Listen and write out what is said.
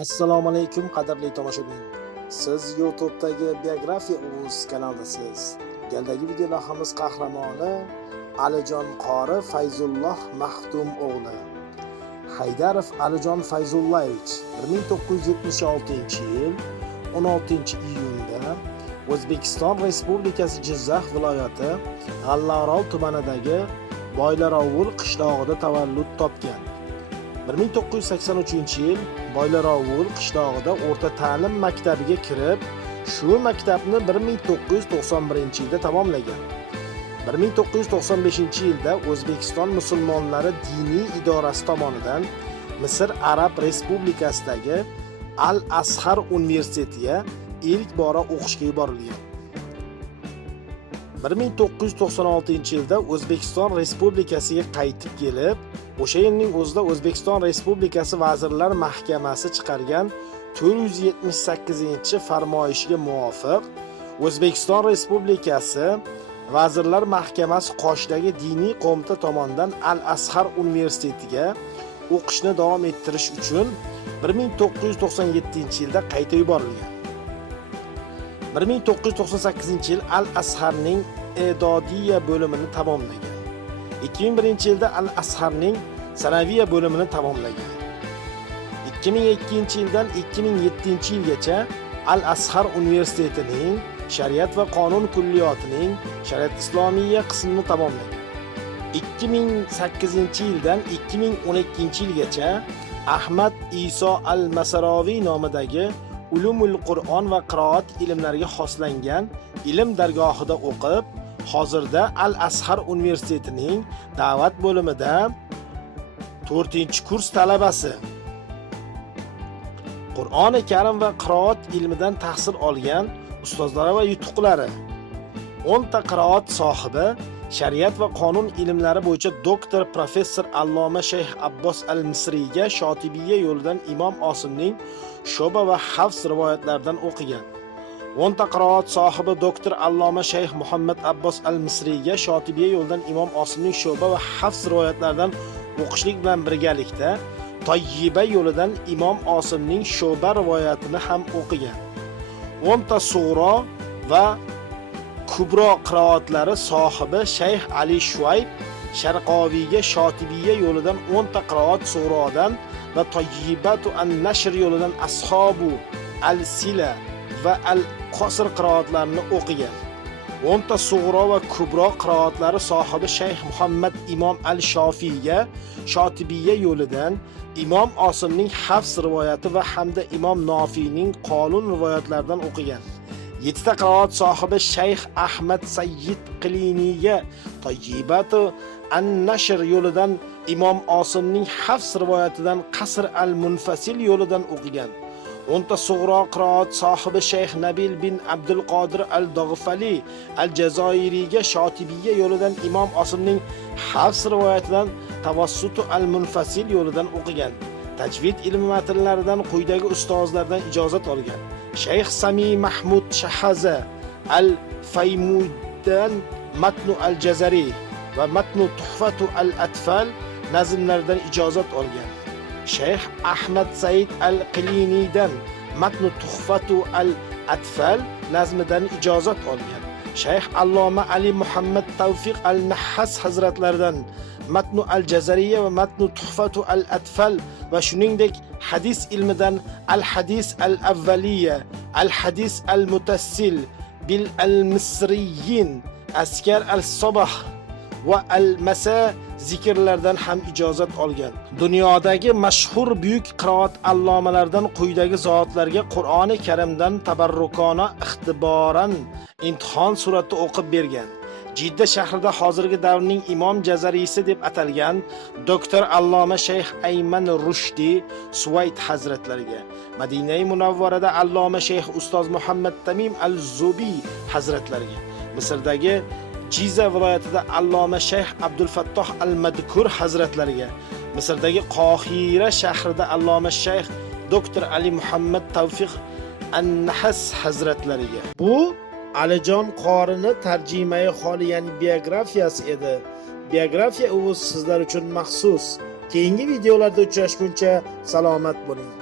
Assalomu alaykum qadrli tomoshabin. Siz YouTube'dagi Biografiya Uz kanaldasiz. Galdagi video lavhamiz qahramoni Alijon qori Fayzulloh Maxdum o'g'li. Haydarov Alijon Fayzullayevich 1976-yil 16-iyunda O'zbekiston Respublikasi Jizzax viloyati G'allaorol tumanidagi Boylarovul qishlog'ida tavallud topgan. 1983-yil Boylarovul qishlog'ida o'rta ta'lim maktabiga kirib, shu maktabni 1991-yilda tamomlagan. 1995-yilda O'zbekiston musulmonlari diniy idorasi tomonidan Misr Arab Respublikasidagi Al-Azhar universitetiga ilk bora o'qishga yuborilgan. 1996-yilda O'zbekiston Respublikasiga qaytib kelib, o'sha yilning o'zida O'zbekiston Respublikasi Vazirlar Mahkamasi chiqargan 478-farmoyishiga muvofiq O'zbekiston Respublikasi Vazirlar Mahkamasi qoshidagi diniy qo'mita tomonidan Al-Azhar universitetiga o'qishni davom ettirish uchun 1997-yilda qayta yuborilgan. 1998-yil Al-Azharning Edodiya bo'limini tamomlagan. 2001-yilda Al-Azharning Sanaviya bo'limini tamomlagan. 2002-yildan 2007-yilgacha Al-Azhar universitetining Shariat va qonun kulliyotining Shariat islomiyya qismini tamomlagan. 2008-yildan 2012-yilgacha Ahmad Iso al-Masaroviy nomidagi Ulumul Qur'on va qiroat ilmlariga xoslangan ilm dargohida o'qib, hozirda Al-Azhar universitetining da'vat bo'limida 4-kurs talabasi. Qur'oni Karim va qiroat ilmidan tahsil olgan ustozlari va yutuqlari. 10 ta qiroat sohibi, shariat va qonun ilmlari bo'yicha doktor professor Alloma Shayx Abbos al-Misriyga Shotibiyya yo'lidan Imom Osimning Sho'ba va Hafs rivoyatlaridan o'qigan. 10 ta qiroat sohibi doktor Alloma Shayx Muhammad Abbos al-Misriyga Shotibiyya yo'lidan Imom Osimning Sho'ba va Hafs rivoyatlaridan o'qishlik bilan birgalikda Tayyiba yo'lidan Imom Osimning Sho'ba rivoyatini ham o'qigan. 10 ta Sug'ro va Kubro qiroatlari sohibi Shayx Ali Shuayb Sharqoviyga Shotibiyya yo'lidan 10 ta qiroat Sug'rodan va Tayyibatu an-Nashr yo'lidan Ashabu al-Sila va al-Qasr qiroatlarini o'qigan. 10 ta Sug'ro va Kubro qiroatlari sohibi Shayx Muhammad Imom al-Shofiyga Shotibiyya yo'lidan Imom Osimning Hafs rivoyati va hamda Imom Nofiyning Qolun rivoyatlaridan o'qigan. 7 ta qiroat sohibi Shayx Ahmad Sayyid Qiliniga Tayyibatu an-Nashr yo'lidan Imom Osimning Hafs rivoyatidan Qasr al-Munfasil yo'lidan o'qigan. 10 ta Sug'ro qiroat sohibi Shayx Nabil bin Abdul Qodir al-Dog'fali al-Jazoiriyga Shotibiyya yo'lidan Imom Osimning Hafs rivoyatidan Tavassutu al-Munfasil yo'lidan o'qigan. Tajvid ilmi matnlaridan quyidagi ustozlardan ijozat olgan. Shayx Sami Mahmud Shahaza al-Faymuddan Matnu al-Jazari va Matnu Tuhfatu al-Atfal nazmlaridan ijozat olgan. Shayx Ahmad Said al-Qilinidan Matnu Tuhfatu al-Atfal nazmidan ijozat olgan. Shayx Alloma Ali Muhammad Tawfiq al-Nahhas hazratlaridan Matnu al-Jazariya va Matnu Tuhfatu al-Atfal va shuningdek hadis ilmidan al-Hadis al-Avvaliya, al-Hadis al-Mutassil bil al-Misriyin, Askar al-Sabah va al-Masa zikrlardan ham ijozat olgan. Dunyodagi mashhur buyuk qiroat allomalaridan quyidagi zotlarga Qur'oni Karimdan tabarrukona ixtiboran imtihon suratida o'qib bergan. Jidda shahrida hozirgi davrning Imom Jazariysi deb atalgan doktor Alloma Shayx Ayman Rushdi Suvayd hazratlariga, Madina-i Munavvarada Alloma Shayx ustoz Muhammad Tamim al-Zubi hazratlariga, Misrdagi Jiza viloyatida Alloma Shayx Abdul Fattoh al-Madkur hazratlariga, Misrdagi Qohira shahrida Alloma Shayx doktor Ali Muhammad Tawfiq an-Nahas hazratlariga. Bu Alijon qorini tarjimai xoliyaning biografiyasi edi. Biografiya Uz sizlar uchun maxsus. Keyingi videolarda uchrashguncha salomat bo'ling.